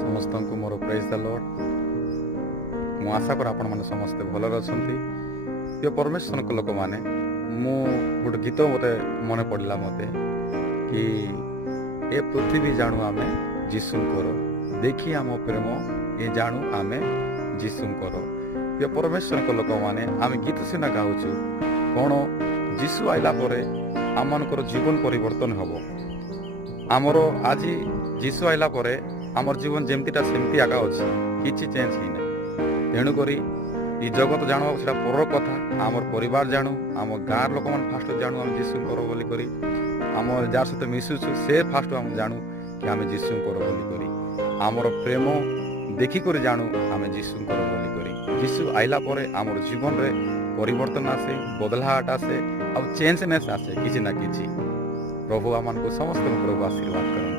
ସମସ୍ତଙ୍କୁ ମୋର ପ୍ରେଜ୍ ଦ ଲର୍ଡ। ମୁଁ ଆଶା କରେ ଆପଣମାନେ ସମସ୍ତେ ଭଲରେ ଅଛନ୍ତି। ପ୍ରିୟ ପରମେଶ୍ୱରଙ୍କ ଲୋକମାନେ, ମୁଁ ଗୋଟେ ଗୀତ ମୋତେ ମନେ ପଡ଼ିଲା ମୋତେ କି ଏ ପୃଥିବୀ ଜାଣୁ ଆମେ ଯୀଶୁଙ୍କର, ଦେଖି ଆମ ପ୍ରେମ ଏ ଜାଣୁ ଆମେ ଯୀଶୁଙ୍କର। ପ୍ରିୟ ପରମେଶ୍ୱରଙ୍କ ଲୋକମାନେ, ଆମେ ଗୀତ ସିନା ଗାଉଛୁ, କ'ଣ ଯୀଶୁ ଆଇଲା ପରେ ଆମମାନଙ୍କର ଜୀବନ ପରିବର୍ତ୍ତନ ହେବ। ଆମର ଆଜି ଯୀଶୁ ଆଇଲା ପରେ ଆମର ଜୀବନ ଯେମିତିଟା ସେମିତି ଆକା ଅଛି, କିଛି ଚେଞ୍ଜ ହେଇନାହିଁ। ତେଣୁକରି ଏ ଜଗତ ଜାଣୁ ସେଟା ପରର କଥା। ଆମର ପରିବାର ଜାଣୁ, ଆମ ଗାଁର ଲୋକମାନେ ଫାଷ୍ଟ ଜାଣୁ ଆମେ ଯୀଶୁଙ୍କର ବୋଲିକରି, ଆମର ଯାହାର ସହିତ ମିଶୁଛୁ ସେ ଫାଷ୍ଟ ଆମେ ଜାଣୁ କି ଆମେ ଯୀଶୁଙ୍କର ବୋଲିକରି, ଆମର ପ୍ରେମ ଦେଖିକରି ଜାଣୁ ଆମେ ଯୀଶୁଙ୍କର ବୋଲିକରି। ଯୀଶୁ ଆଇଲା ପରେ ଆମର ଜୀବନରେ ପରିବର୍ତ୍ତନ ଆସେ, ବଦଳାହଟ ଆସେ, ଆଉ ଚେଞ୍ଜନେସ୍ ଆସେ କିଛି ନା କିଛି। ପ୍ରଭୁ ଆମମାନଙ୍କୁ ସମସ୍ତଙ୍କୁ ପ୍ରଭୁ ଆଶୀର୍ବାଦ କରନ୍ତୁ।